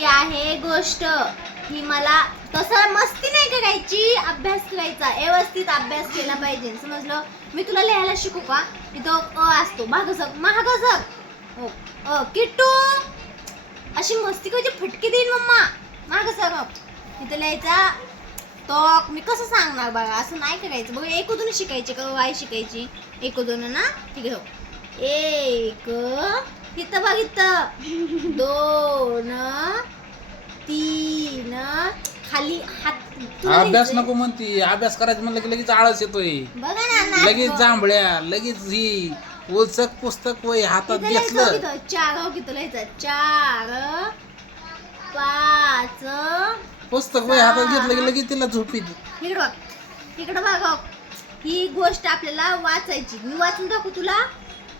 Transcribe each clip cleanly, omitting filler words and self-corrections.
ही आहे गोष्ट. ही मला तसं मस्ती नाही करायची, अभ्यास करायचा, व्यवस्थित अभ्यास केला पाहिजे, समजलं. मी तुला लिहायला शिकू का? इथं अ असतो, महागसक हो किट्टू, अशी मस्ती करायची, फटके देईन मम्मा. महागसक इथं लिहायचा तो. मी कसं सांगणार बघा, असं नाही करायचं बघा. एक दोन शिकायची का वाय शिकायची, एक दोन ना, ठीक आहे. एक इथं बघ, इथं 2 3 खाली हात. अभ्यास नको म्हणती, अभ्यास करायचं म्हणलं की लगेच आळस येतोय, बघा ना, लगेच जांभळ्या, लगेच ही उलचक पुस्तक वय हातात घेतलं. 4 किती लिहायचं, 4 5 पुस्तक वय हातात घेतलं की लगेच तिला झोप येते. इकडं बघ, ही गोष्ट आपल्याला वाचायची. मी वाचून दाखवू तुला.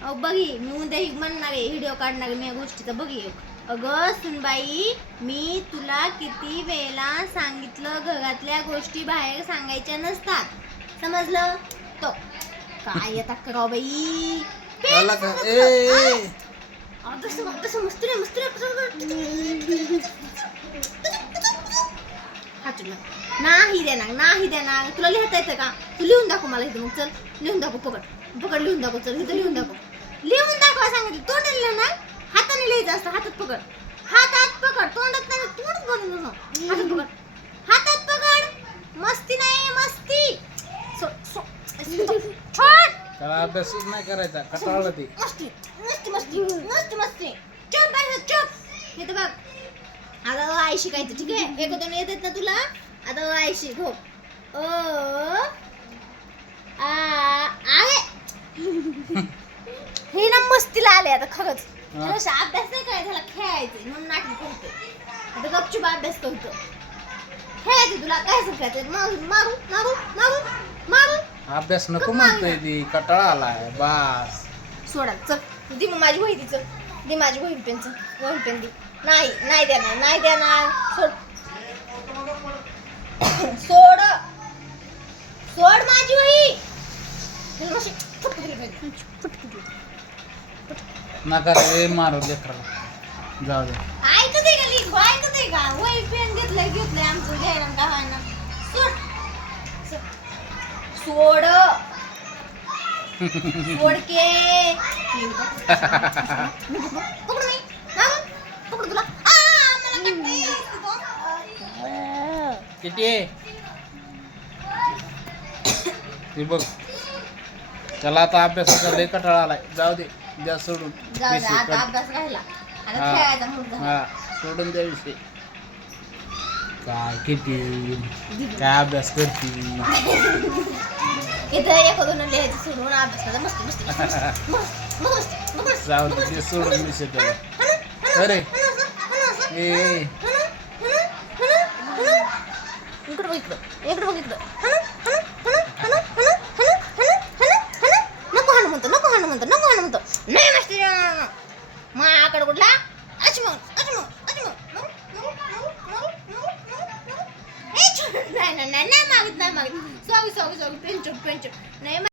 बघी, मी उद्या ही म्हणणार आहे, व्हिडिओ काढणार आहे मी या गोष्टीचा. बघी, अगं सुनबाई, मी तुला किती वेळा सांगितलं, घरातल्या गोष्टी बाहेर सांगायच्या नसतात, समजलं. तो काय येतात करावं बाई. नाही देणार तुला लिहिता येतं का? तू लिहून दाखव मला इथं. मग चल लिहून दाखव, पकड लिहून दाखव. चल इथं लिहून दाखव सांगितलं. तोंडाने लिहिणार, हाताने लिहायचं असतं. हातात पकड, तोंडात नाही, तोंडात बघून हातात पकड. मस्ती नाही, मस्ती. त्याला अभ्यासच नाही करायचा, कटाळलं ते. मस्ती चुप. इथं बघ, आता आई शिकायचं, ठीक आहे. 1 2 येतात ना तुला. आता आई शिक. हो, हे ना मस्तीला आले आता खरंच. अभ्यास नाही करायचा, त्याला खेळायचं म्हणून नाटक करतो. आता गपचूप अभ्यास करतो. खेळायचं तुला काय शिकायचं? मारू. अभ्यास नको म्हणतोय ती, कटाळा आलाय बास. सोडा, चल दे मग माझी वही. चल दे माझी वही पेन दे. नाही देणार. सोड माझी वही. नका रे मारू लेकराला, जाऊ दे. ऐकते का वही पेन घेतलंय आमचं घ्यायला गावांना. सोड के पकड तुला. किती ते बघ, त्याला आता अभ्यासाचा लय कटाळा आलाय. जाऊ दे, द्या सोडून. आता अभ्यास राहिला, आता खेळायचा मूड झाला. हा, सोडून द्या विषय. काय किती काय अभ्यास करती. इथं 1 2 लिहायचं सोडून अभ्यास करायचा. मस्त. जाऊ दे, ते सोडून विषय त्याला. अरे ए इकडं बघ. नको हाणू म्हणतो. नाही मास्टर माकडं कुठला. नाही मागित. सॉरी पेंचूप नाही.